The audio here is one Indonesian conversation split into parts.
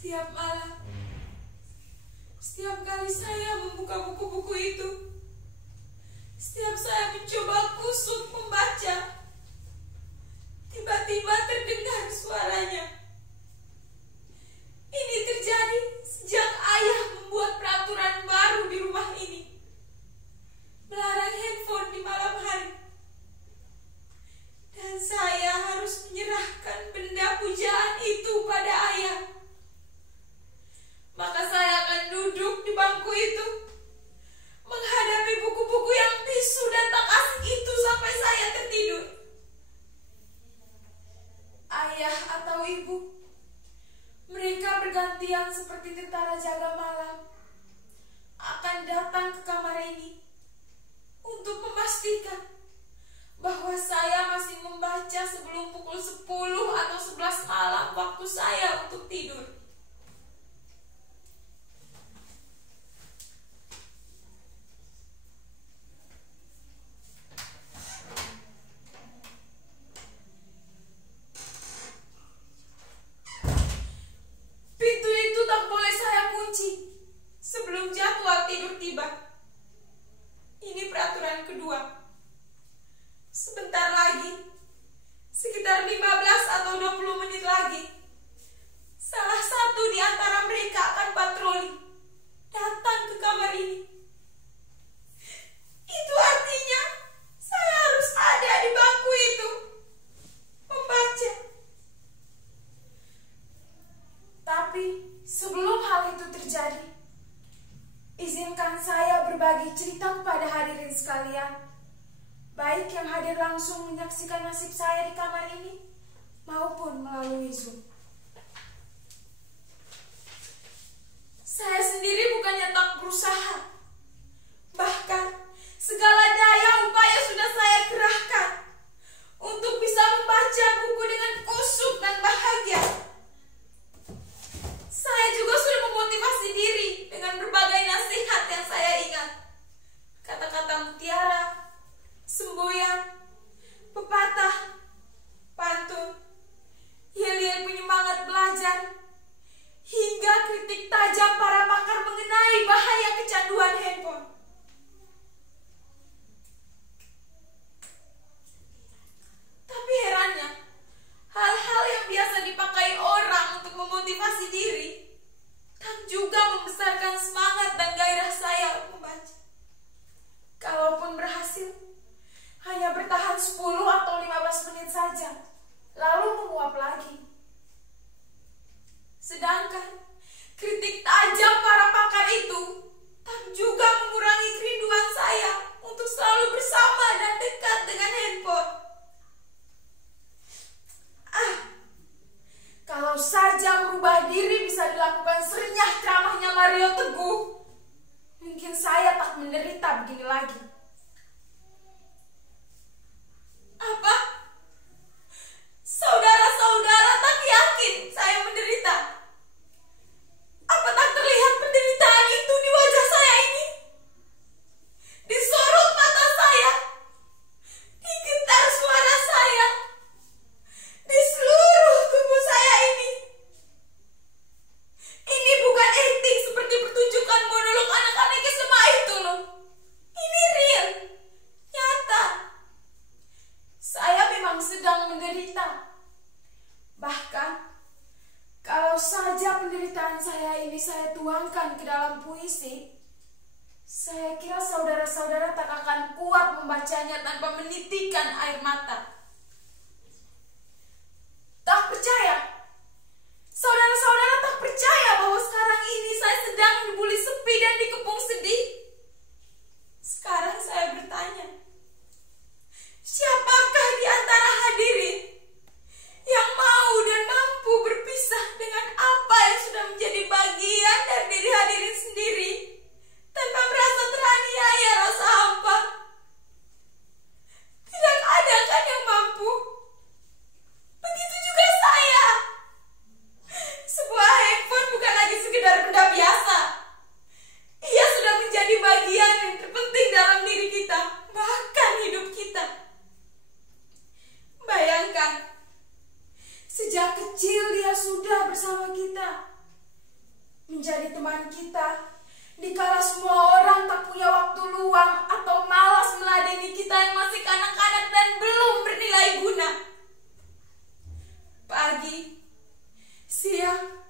Setiap malam, setiap kali saya membuka buku-buku itu, setiap saya mencoba kusut membaca, tiba-tiba terdengar suaranya. Ini terjadi sejak ayah membuat peraturan baru di rumah ini, melarang handphone di malam hari. Dan saya harus menyerahkan benda pujaan itu pada ayah. Maka saya akan duduk di bangku itu, menghadapi buku-buku yang bisu dan tak asik itu sampai saya tertidur. Ayah atau ibu, mereka bergantian seperti tentara jaga malam, akan datang ke kamar ini untuk memastikan bahwa saya masih membaca sebelum pukul 10 atau 11 malam waktu saya untuk tidur. Pintu itu tak boleh saya kunci sebelum jadwal tidur tiba. Ini peraturan kedua. Sebentar lagi, sekitar 15 atau 20 menit lagi, salah satu di antara mereka akan patroli datang ke kamar ini. Itu artinya saya harus ada di bangku itu membaca. Tapi sebelum hal itu terjadi, izinkan saya berbagi cerita kepada hadirin sekalian, baik yang hadir langsung menyaksikan nasib saya di kamar ini maupun melalui Zoom. Saya sendiri bukannya tak berusaha, bahkan segala daya upaya sudah saya kerahkan untuk bisa membaca buku dengan kusuk dan bahagia. Saya juga sudah memotivasi diri dengan berbagai nasihat yang saya ingat, kata-kata mutiara, semboyan, pepatah, pantun, yel-yel penyemangat belajar, hingga kritik tajam para pakar mengenai bahaya kecanduan handphone. Tapi herannya, hal-hal yang biasa dipakai orang untuk memotivasi diri tak juga membesarkan semangat dan gairah saya membaca. Kalaupun berhasil, hanya bertahan 10 atau 15 menit saja, lalu menguap lagi. Sedangkan kritik tajam para pakar itu tak juga mengurangi kerinduan saya untuk selalu bersama dan dekat dengan handphone. Kalau saja merubah diri bisa dilakukan serenyah ceramahnya Mario Teguh, mungkin saya tak menderita begini lagi. Apa? Saudara-saudara tak yakin saya menderita? Apa tak terlihat penderitaan itu di wajah saya ini? Di sorot mata saya, di getar suara saya, di seluruh tubuh saya ini. Ini bukan acting seperti pertunjukan monolog anak-anak SMA itu loh. Ini real, nyata. Saya memang sedang menderita. Bahkan, kalau saja penderitaan saya ini saya tuangkan ke dalam puisi, saya kira saudara-saudara tak akan kuat membacanya tanpa menitikan air mata. Tak percaya? Saudara-saudara tak percaya bahwa sekarang ini saya sedang dibuli sepi dan dikepung sedih? Sekarang saya bertanya, siapakah di antara hadirin yang mau dan mampu berpisah dengan apa yang sudah menjadi bagian dari diri hadirin sendiri tanpa merasa teraniaya rasa hampa? Tidak ada kan yang mampu? Begitu juga saya. Sebuah handphone bukan lagi sekedar benda biasa. Ia sudah menjadi bagian yang terpenting dalam diri kita, bahkan hidup kita. Bayangkan, sejak kecil dia sudah bersama kita. menjadi teman kita dikala semua orang tak punya waktu luang atau malas meladeni kita yang masih kanak-kanak dan belum bernilai guna. Pagi, siang,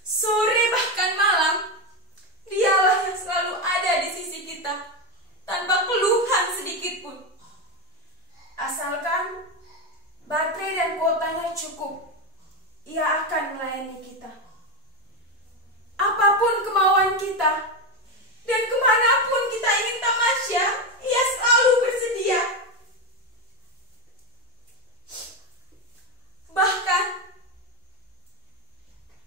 sore bahkan malam, dialah yang selalu ada di sisi kita tanpa keluhan sedikit pun. Asalkan baterai dan kuotanya cukup, ia akan melayani kita. Apapun kemauan kita dan kemanapun kita ingin tamasya, ia selalu bersedia. Bahkan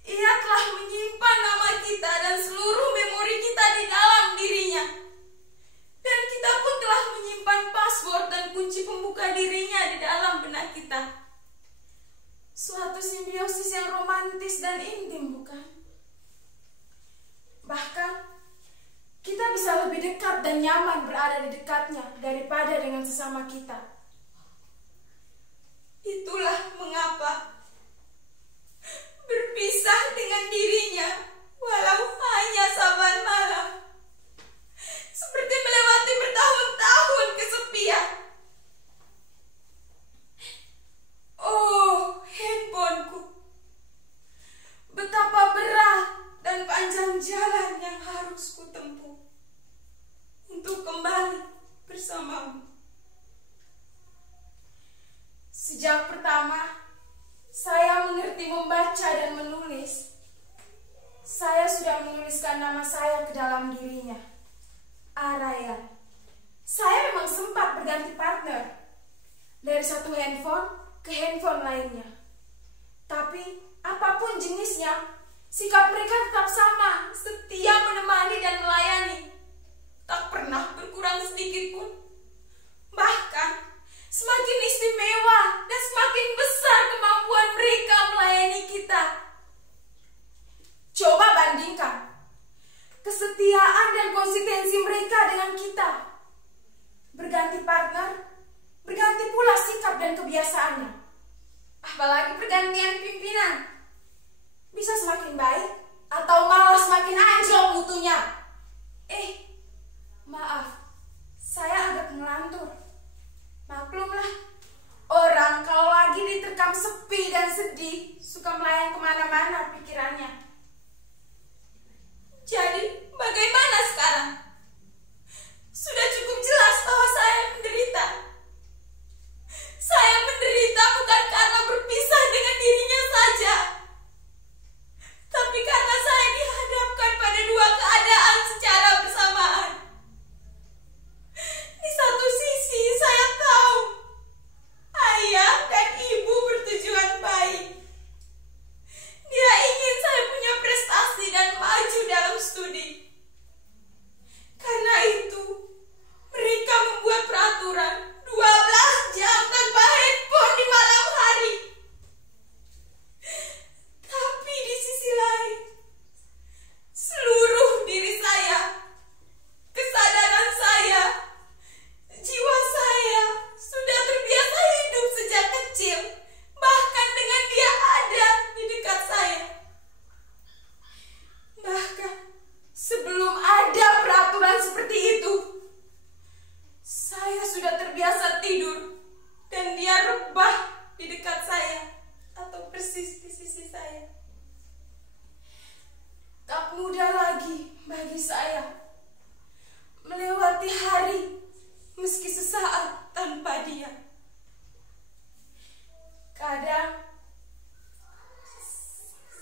ia telah menyimpan nama kita dan seluruh memori kita di dalam dirinya. Dan kita pun telah menyimpan password dan kunci pembuka dirinya di dalam benak kita. Suatu simbiosis yang romantis dan intim, bukan? Bahkan kita bisa lebih dekat dan nyaman berada di dekatnya daripada dengan sesama kita. Itulah mengapa berpisah dengan dirinya walau hanya saban malam seperti melewati bertahun-tahun kesepian. Oh, handphoneku, betapa berat dan panjang jalan yang harus kutempuh untuk kembali bersamamu. Sejak pertama saya mengerti membaca dan menulis, saya sudah menuliskan nama saya ke dalam dirinya, Arayan. Saya memang sempat berganti partner dari satu handphone ke handphone lainnya. Tapi apapun jenisnya, sikap mereka tetap sama, setia menemani dan melayani. Tak pernah berkurang sedikit pun. Bahkan semakin istimewa dan semakin besar kemampuan mereka melayani kita. Coba bandingkan kesetiaan dan konsistensi mereka dengan kita. Berganti partner, berganti pula sikap dan kebiasaannya. Apalagi pergantian pimpinan. Bisa semakin baik atau malah semakin anjlok mutunya. Maaf, saya agak ngelantur. Maklumlah, orang kalau lagi diterkam sepi dan sedih suka melayang kemana-mana pikirannya. Jadi, bagaimana sekarang? Sudah cukup jelas bahwa saya menderita. Saya menderita bukan karena berpisah dengan dirinya saja, tapi karena saya dihadapkan pada dua keadaan secara bersamaan. Di satu sisi saya tahu ayah dan ibu bertujuan baik. Dia ingin saya punya prestasi dan maju dalam studi. Karena itu mereka membuat peraturan 12 jam tanpa handphone di malam hari. Tapi di sisi lain, seluruh diri saya, kesadaran saya, jiwa saya sudah terbiasa hidup sejak kecil, bahkan dengan dia ada di dekat saya. Bahkan sebelum ada peraturan seperti itu, saya sudah terbiasa tidur dan dia rebah di dekat saya atau persis di sisi saya. Tak mudah lagi bagi saya melewati hari meski sesaat tanpa dia. Kadang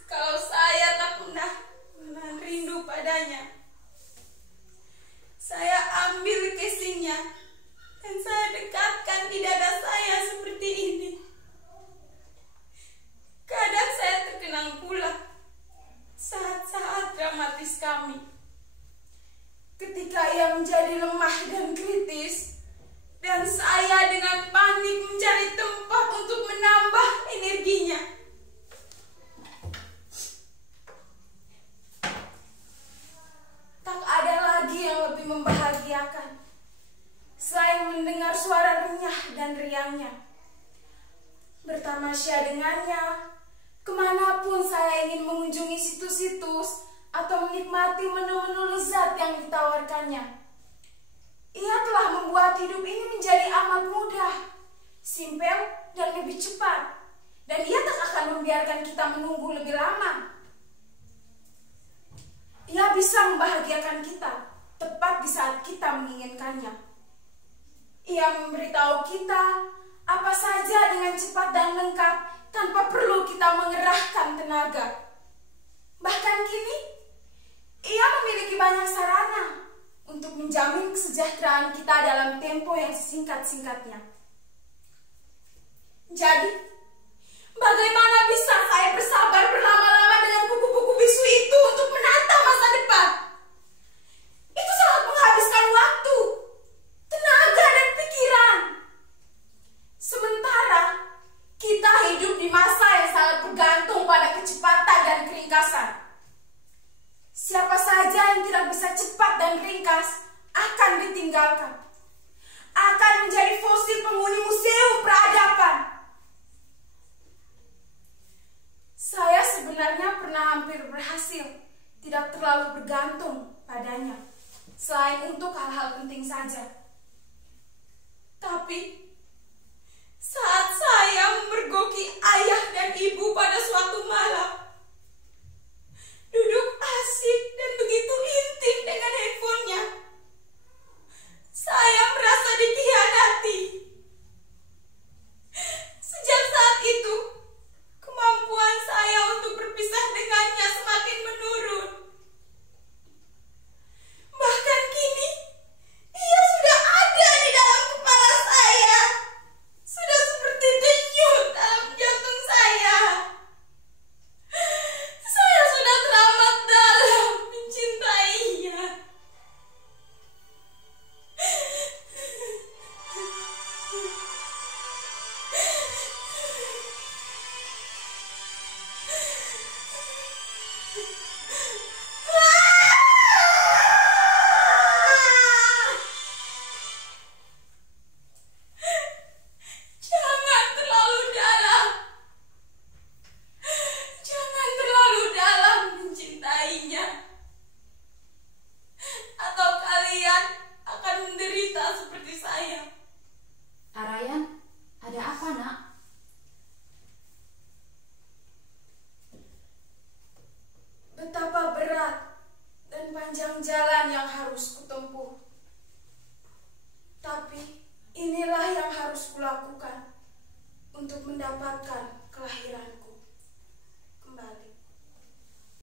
kalau saya tak pernah menahan rindu padanya, saya ambil casingnya dan saya dekatkan di dada saya seperti ini. Kadang saya terkenang pula saat-saat dramatis kami, ketika ia menjadi lemah dan kritis, dan saya dengan panik mencari tempat untuk menambah energinya. Tak ada lagi yang lebih membahagiakan selain mendengar suara renyah dan riangnya. Bertamasya dengannya kemanapun saya ingin mengunjungi situs-situs menikmati menu-menu lezat yang ditawarkannya. Ia telah membuat hidup ini menjadi amat mudah, simpel, dan lebih cepat. Dan ia tak akan membiarkan kita menunggu lebih lama. Ia bisa membahagiakan kita tepat di saat kita menginginkannya. Ia memberitahu kita apa saja dengan cepat dan lengkap tanpa perlu kita mengerahkan tenaga. Bahkan kini, ia memiliki banyak sarana untuk menjamin kesejahteraan kita dalam tempo yang sesingkat-singkatnya. Jadi, bagaimana bisa saya bersabar berlama-lama dengan buku-buku bisu itu untuk menata masa depan? Itu sangat menghabiskan waktu, tenaga, dan pikiran. Sementara, kita hidup di masa yang sangat bergantung pada kecepatan dan keringkasan. Siapa saja yang tidak bisa cepat dan ringkas akan ditinggalkan, akan menjadi fosil penghuni museum peradaban. Saya sebenarnya pernah hampir berhasil tidak terlalu bergantung padanya, selain untuk hal-hal penting saja. Tapi, saat saya memergoki ayah dan ibu pada suatu malam, duduk asik dan begitu intim dengan handphonenya, saya merasa dikhianati. Sejak saat itu, kemampuan saya untuk berpisah dengannya semakin menurun. Bahkan kini, ia sudah ada di dalam kepala saya. Sudah seperti denyut dalam jantung saya. Saya sudah teramat dalam mencintainya. Jangan terlalu dalam. Jangan terlalu dalam mencintainya. Atau kalian akan menderita seperti saya. Arayan, ada apa, Nak? Betapa berat dan panjang jalan yang harus kutempuh. Tapi inilah yang harus kulakukan untuk mendapatkan kelahiranku kembali.